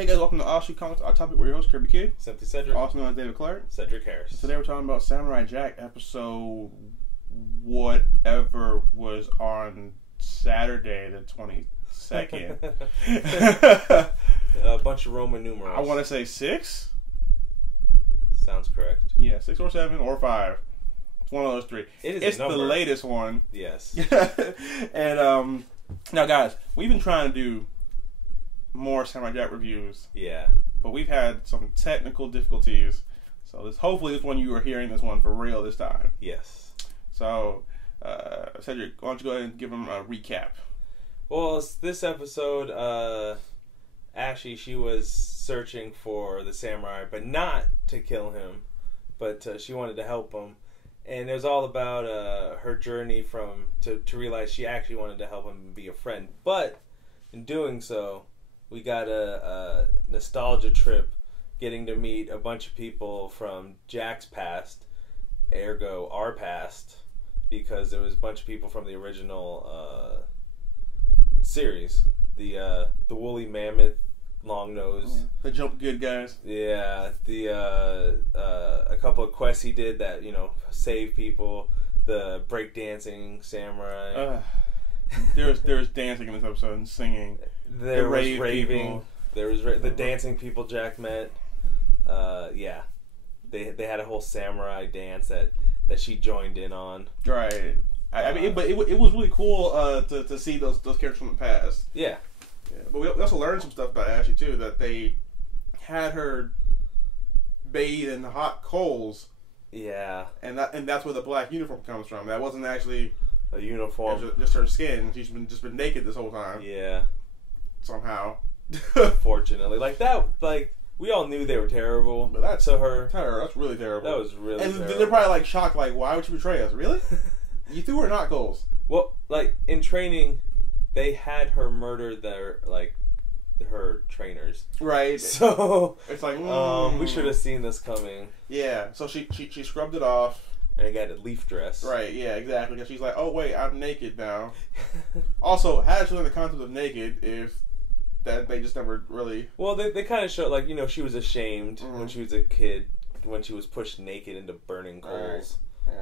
Hey guys, welcome to Ashi Comics. Our topic, we're your host, Kirby Kid. Simply Cedric. Also known as David Clark. Cedric Harris. And today we're talking about Samurai Jack episode whatever was on Saturday the 22nd. A bunch of Roman numerals. I want to say 6? Sounds correct. Yeah, 6 or 7 or 5. It's one of those three. It's the latest one. Yes. And now guys, we've been trying to do more Samurai Jack reviews. Yeah. But we've had some technical difficulties. So hopefully this one you are hearing this one for real this time. Yes. So, Cedric, why don't you go ahead and give them a recap? Well, this episode, Ashi, she was searching for the samurai, but not to kill him, but she wanted to help him. And it was all about her journey to realize she actually wanted to help him and be a friend. But in doing so, we got a nostalgia trip, getting to meet a bunch of people from Jack's past, ergo our past, because there was a bunch of people from the original series. The woolly mammoth, long nose, the jump good guys. Yeah, a couple of quests he did that save people. The breakdancing samurai. There's dancing in this episode and singing. There was raving. People. There was the dancing people Jack met. Yeah, they had a whole samurai dance that she joined in on. Right. I mean, it was really cool to see those characters from the past. Yeah. But we also learned some stuff about Ashi too. That they had her bathe in hot coals. Yeah. And that's where the black uniform comes from. That wasn't actually a uniform. Just her skin. She's been naked this whole time. Yeah. Somehow. Fortunately, we all knew they were terrible. But that's to her. That's really terrible. That was really and terrible. They're probably shocked. Why would you betray us? Really? You threw her not goals. Well, in training, they had her murder her trainers. Right. So it's we should have seen this coming. Yeah. So she scrubbed it off. And it got a leaf dress. Right, yeah, exactly. Because she's like, oh, wait, I'm naked now. Also, how did she learn the concept of naked if that they just never really... Well, they kind of showed, she was ashamed when she was a kid, when she was pushed naked into burning coals,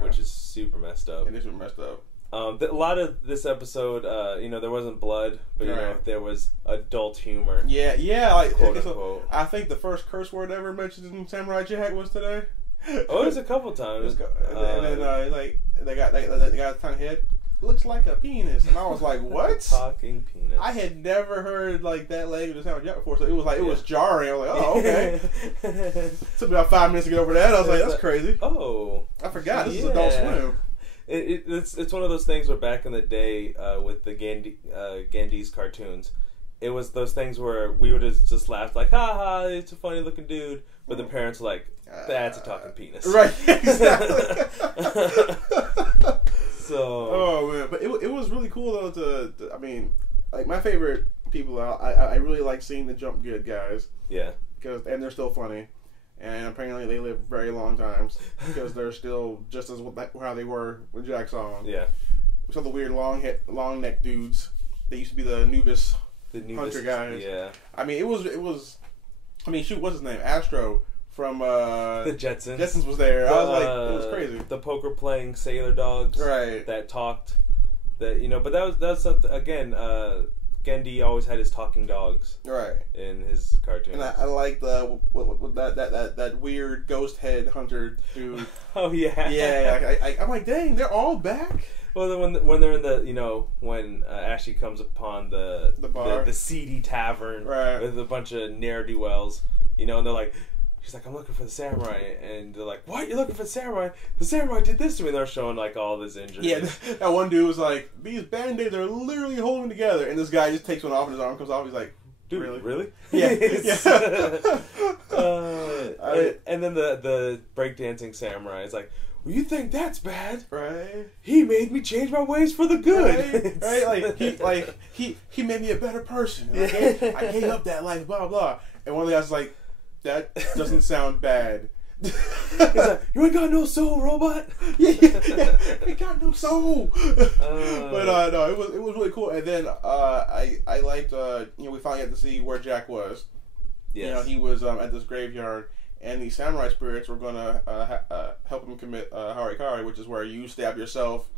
which is super messed up. It is super messed up. A lot of this episode, there wasn't blood, but, there was adult humor. Yeah, quote unquote. I think the first curse word ever mentioned in Samurai Jack was today. Oh, there's a couple times. And then they got a tongue head. Looks like a penis, and I was like, "What?" Talking penis. I had never heard that language of Samurai Jack before, so it was jarring. I was like, "Oh, okay." Took me about 5 minutes to get over that. I was like, "That's crazy." Oh, I forgot this is Adult Swim. It's one of those things where back in the day with the Gandhi's cartoons, it was those things where we would have just laughed ha ha, it's a funny looking dude, but the parents were like, that's a talking penis. Right, exactly. So. Oh man, but it was really cool though I mean, my favorite people I really like seeing the jump good guys. Yeah. And they're still funny. And apparently they live very long times because they're still just as how they were when Jack saw them. Yeah. We saw the weird long neck dudes. They used to be the Anubis hunter guys. Yeah. I mean, it was. I mean, shoot, what's his name? Astro from the Jetsons. Jetsons was there. I was like, it was crazy. The poker playing sailor dogs. Right. That talked. But that was something again. Gendy always had his talking dogs, right, in his cartoons. And I like that weird ghost head hunter dude. Oh yeah, yeah. I'm like, dang, they're all back. Well, then when they're in the when Ashi comes upon the bar, the seedy tavern, right, with a bunch of ne'er do wells, and they're like. She's like, I'm looking for the samurai, and they're like, what? You're looking for the samurai? The samurai did this to me. And they're showing all his injuries. Yeah, that one dude was like, these band-aids are literally holding together, and this guy just takes one off, and his arm comes off. He's like, dude, really? Yeah. And then the breakdancing samurai is like, well, you think that's bad? Right. He made me change my ways for the good. Right. He made me a better person. I gave up that life. Blah blah. And one of the guys is like, that doesn't sound bad. He's like, you ain't got no soul, robot. Yeah. Ain't got no soul. But no, it was really cool. And then I liked we finally got to see where Jack was. Yes. he was at this graveyard, and the samurai spirits were gonna help him commit harikari, which is where you stab yourself,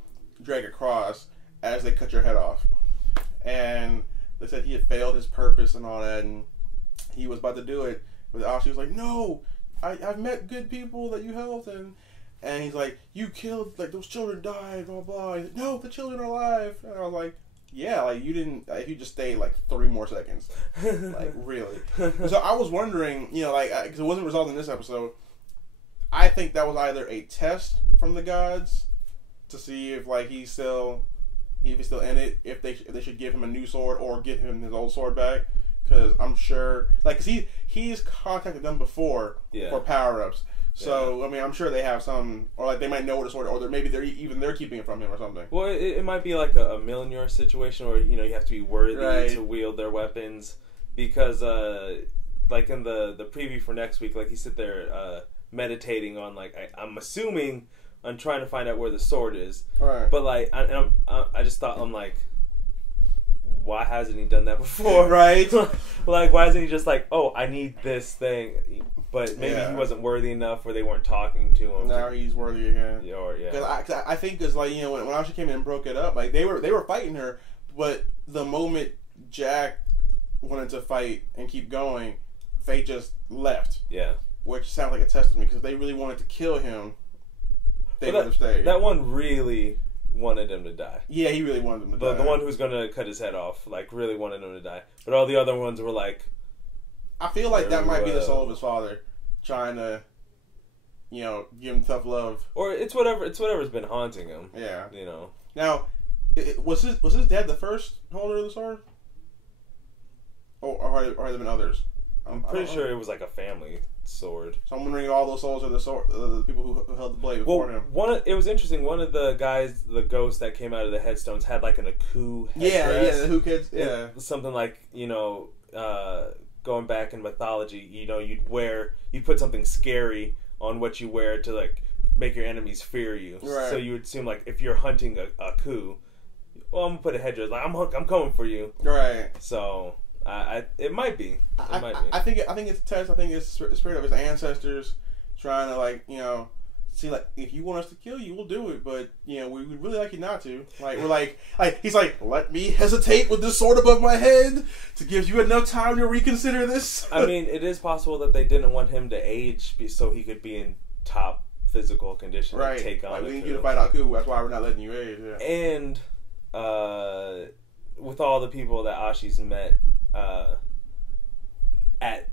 drag across as they cut your head off. And they said he had failed his purpose and all that, and he was about to do it. But Ashi was like, "No, I've met good people that you helped," and he's like, "You killed, like, those children died, blah blah." He's like, "No, the children are alive." And I was like, "Yeah, like, you didn't. If you just stayed like 3 more seconds, like, really." So I was wondering, like, because it wasn't resolved in this episode. I think that was either a test from the gods to see if, like, he's still in it, if they should give him a new sword or give him his old sword back. Because I'm sure, like, cause he's contacted them before for power-ups. So, I mean, I'm sure they have some, or, like, they might know what a sword, or maybe they're keeping it from him or something. Well, it might be like a Mjolnir situation where, you have to be worthy to wield their weapons. Because, like, in the preview for next week, like, he sit there meditating on, like, I'm assuming on trying to find out where the sword is. Right. But, like, I just thought, I'm like, why hasn't he done that before? Right. Like, why isn't he just like, oh, I need this thing, but maybe he wasn't worthy enough, or they weren't talking to him. Now he's worthy again. Because I think it's like, when Ashi came in and broke it up, like, they were fighting her, but the moment Jack wanted to fight and keep going, Faye just left. Yeah. Which sounds like a test to me, because if they really wanted to kill him, they would have stayed. That one really wanted him to die. Yeah, he really wanted him to die. The one who's going to cut his head off, like, really wanted him to die. But all the other ones were like... I feel like that might be the soul of his father, trying to, give him tough love. Or it's whatever's been haunting him. Yeah. Now, was his dad the first holder of the sword? Or have there been others? I'm pretty sure it was like a family sword. So I'm wondering if all those souls are the people who held the blade before him. It was interesting. One of the guys, the ghost that came out of the headstones, had like an Aku headdress. The Who kids. Yeah, something like going back in mythology. You'd put something scary on what you wear to like make your enemies fear you. Right. So you would assume like if you're hunting a Aku, well, I'm gonna put a headdress. Like I'm coming for you. Right. So. It might be. I think it's a test. I think it's the spirit of his ancestors trying to see like if you want us to kill you, we'll do it. But we would really like you not to. Like we're like he's like, let me hesitate with this sword above my head to give you enough time to reconsider this. I mean, it is possible that they didn't want him to age so he could be in top physical condition to take on. Like, we need you to fight Aku. That's why we're not letting you age. Yeah. And with all the people that Ashi's met. At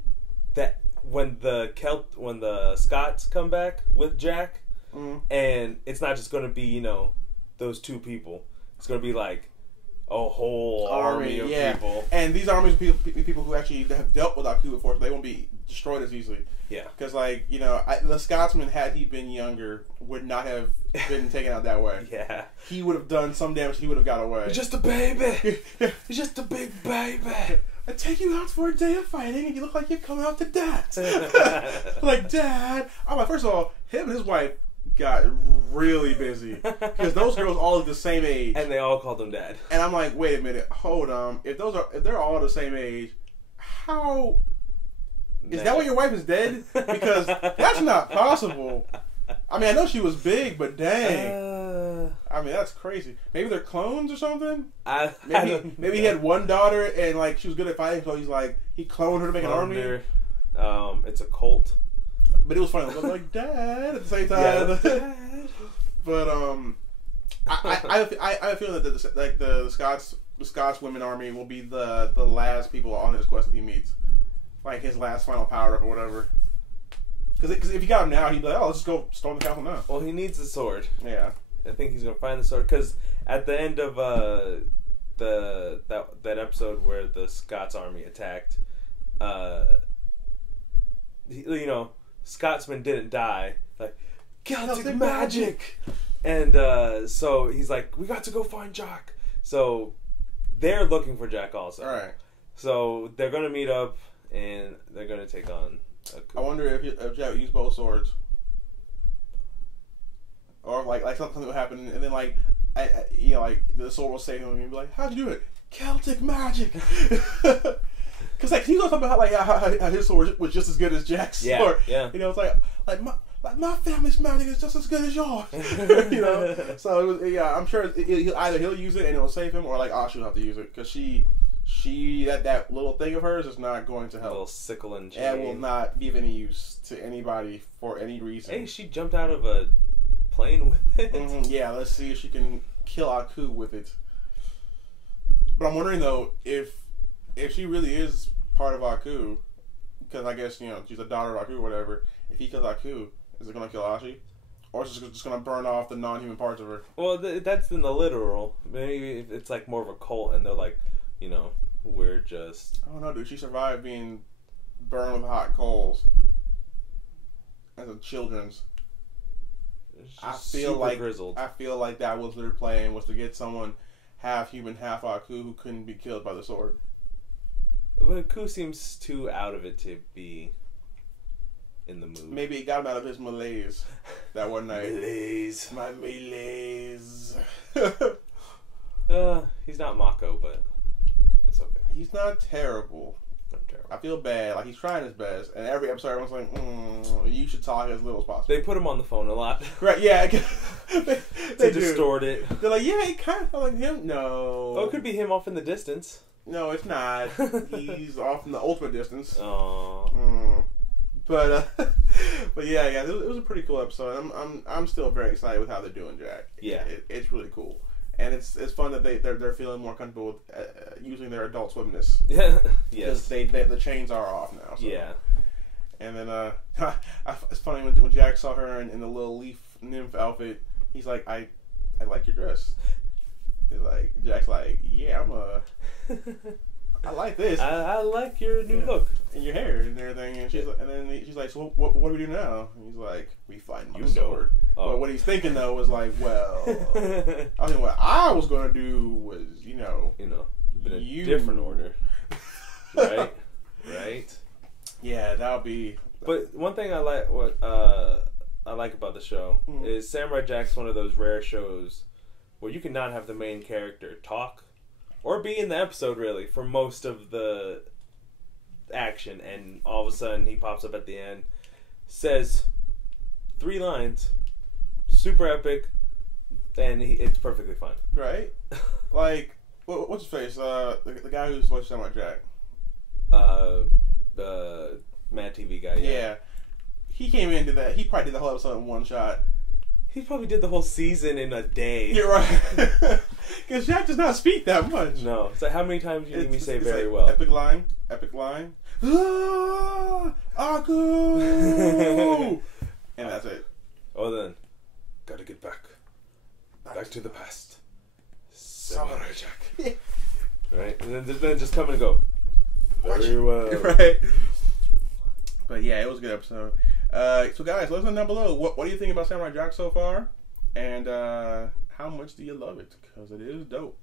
that when the Scots come back with Jack, and it's not just going to be those 2 people. It's going to be like a whole army of people, and these armies of people who actually have dealt with Aku before, so they won't be destroyed as easily. Yeah, because the Scotsman, had he been younger, would not have been taken out that way. Yeah, he would have done some damage. He would have got away. He's just a baby. He's just a big baby. I take you out for a day of fighting, and you look like you're coming out to dance. Like, Dad. I'm like, first of all, him and his wife got really busy because those girls all look the same age, and they all called him Dad. And I'm like, wait a minute, hold on. If they're all the same age, how is that why your wife is dead? Because that's not possible. I mean, I know she was big, but dang. I mean, that's crazy. Maybe they're clones or something? Maybe he had one daughter and like she was good at fighting, so he cloned her to make an army. It's a cult. But it was funny. I was like, Dad at the same time. Yeah, Dad. But I feel that the Scots women army will be the last people on his quest that he meets. Like his last final power up or whatever. Because if he got him now, he'd be like, oh, let's just go storm the castle now. Well, he needs the sword. Yeah. I think he's going to find the sword. Because at the end of that episode where the Scots army attacked, Scotsman didn't die. Like, Celtic magic! And so he's like, we got to go find Jack. So they're looking for Jack also. All right. So they're going to meet up and they're going to take on... I wonder if Jack used both swords, or like something would happen, and then like the sword will save him, and you'd be like, "How'd you do it? Celtic magic." Because like he's talking about how his sword was just as good as Jack's sword. Yeah. You know, it's like my family's magic is just as good as yours. You know, so it was, I'm sure he'll use it and it'll save him, or like Ashi will have to use it because she that little thing of hers is not going to help. A little sickle and chain. And will not give any use to anybody for any reason. Hey, she jumped out of a plane with it. Mm-hmm. Yeah, let's see if she can kill Aku with it. But I'm wondering though if she really is part of Aku, because I guess she's a daughter of Aku or whatever. If he kills Aku, is it gonna kill Ashi, or is it just gonna burn off the non-human parts of her? Well, that's in the literal. Maybe it's like more of a cult, and they're like, we're just. I don't know, dude. She survived being burned with hot coals as a children's. I feel like grizzled. I feel like that was their plan, was to get someone half human, half Aku who couldn't be killed by the sword. But Aku seems too out of it to be in the mood. Maybe it got him out of his malaise that one night. Malaise. My malaise. He's not Mako, but it's okay. He's not terrible. Not terrible. I feel bad. Like, he's trying his best. And every episode, everyone's like, you should talk as little as possible. They put him on the phone a lot. Right, yeah. they distort it. They're like, yeah, it kind of like him. No. Oh, it could be him off in the distance. No, it's not. He's off in the ultimate distance. Oh. But yeah, it was a pretty cool episode. I'm still very excited with how they're doing Jack. Yeah, it's really cool, and it's fun that they're feeling more comfortable with using their adult swimness. Yeah, yes, because the chains are off now. So. Yeah, and then it's funny when Jack saw her in the little leaf nymph outfit. He's like, I like your dress. He's like, Jack's like, yeah, I like this. I like your new look and your hair and everything. And she's like, so what do we do now? And he's like, we find a sword. Oh. But what he's thinking though was like, well, I mean, what I was gonna do was, but a different order, right? Right. Yeah, that'll be. But one thing I like about the show is Samurai Jack's one of those rare shows where you can not have the main character talk or be in the episode, really, for most of the action. And all of a sudden, he pops up at the end, says 3 lines, super epic, and it's perfectly fine. Right? Like, what's his face? The guy who's voiced Samurai Jack. The Mad TV guy, yeah. He came in and did that. He probably did the whole episode in one shot. He probably did the whole season in a day. You're right. Because Jack does not speak that much. No. So how many times do you need me say very like well? Epic line. Ah, Aku! And that's it. Oh, then. Gotta get back to the past. Samurai Jack. Right? And then just come and go. Very well. Right. But yeah, it was a good episode. So guys, let us know down below. What do you think about Samurai Jack so far? And how much do you love it? Because it is dope.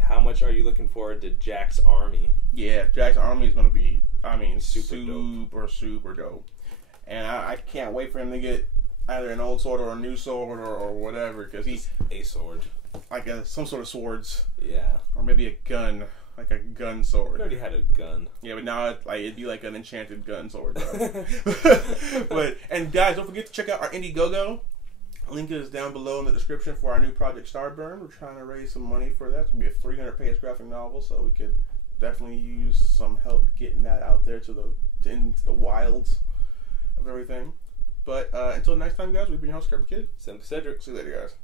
How much are you looking forward to Jack's army? Yeah, Jack's army is going to be, super dope. And I can't wait for him to get either an old sword or a new sword or whatever. Because he's a sword. Like some sort of swords. Yeah. Or maybe a gun. Like a gun sword. He already had a gun. Yeah, but now it'd be like an enchanted gun sword. And guys, don't forget to check out our Indiegogo. Link is down below in the description for our new project Starburn. We're trying to raise some money for that. It's gonna be a 300-page graphic novel, so we could definitely use some help getting that out there into the wilds of everything. But until next time, guys, we've been your host, Kirby Kid. Simple Cedric. See you later, guys.